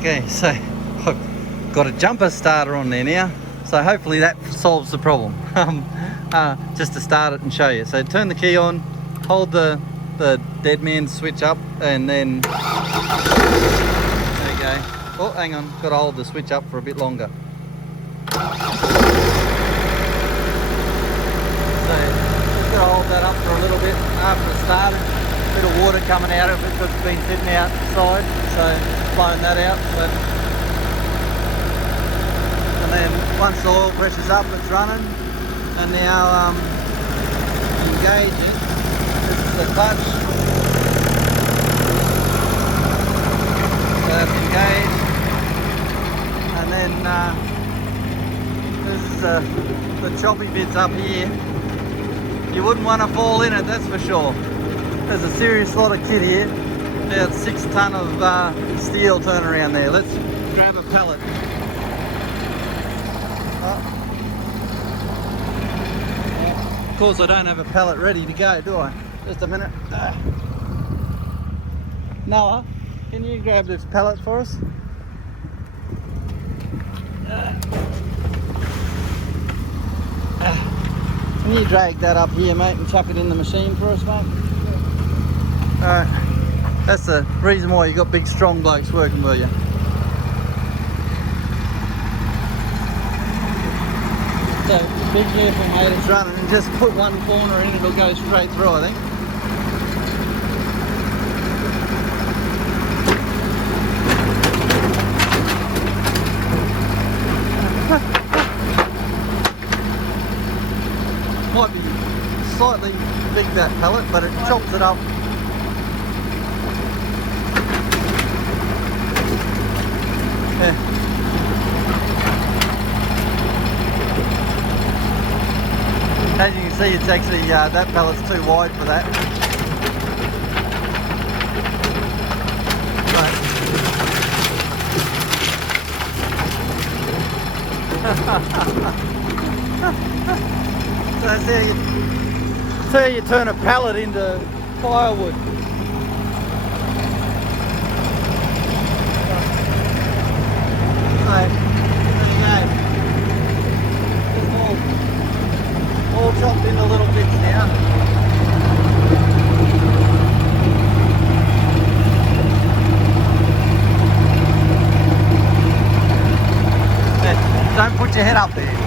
Okay, so I've got a jumper starter on there now, so hopefully that solves the problem. Just to start it and show you. So turn the key on, hold the dead man's switch up, and then there you go. Oh, hang on, got to hold the switch up for a bit longer. So just got to hold that up for a little bit after it started. A bit of water coming out of it because it's been sitting outside, so blowing that out. And then once the oil pressure's up, it's running. And now engaging. This is the clutch. So that's engaged. And then this is the choppy bits up here. You wouldn't want to fall in it, that's for sure. There's a serious lot of kit here. About 6 ton of steel turning around there. Let's grab a pallet. Of course I don't have a pallet ready to go, do I? Just a minute. Noah, can you grab this pallet for us? Can you drag that up here, mate, and chuck it in the machine for us, mate? Alright, that's the reason why you got big strong blokes working for you. So, be careful, mate, it's running, and just put one corner in, it'll go straight through, I think. Might be slightly big, that pallet, but it chops it up. Yeah. As you can see, it's actually, that pallet's too wide for that. So that's how you turn a pallet into firewood. So, there you go. Just all chopped into little bits now. Don't put your head up there.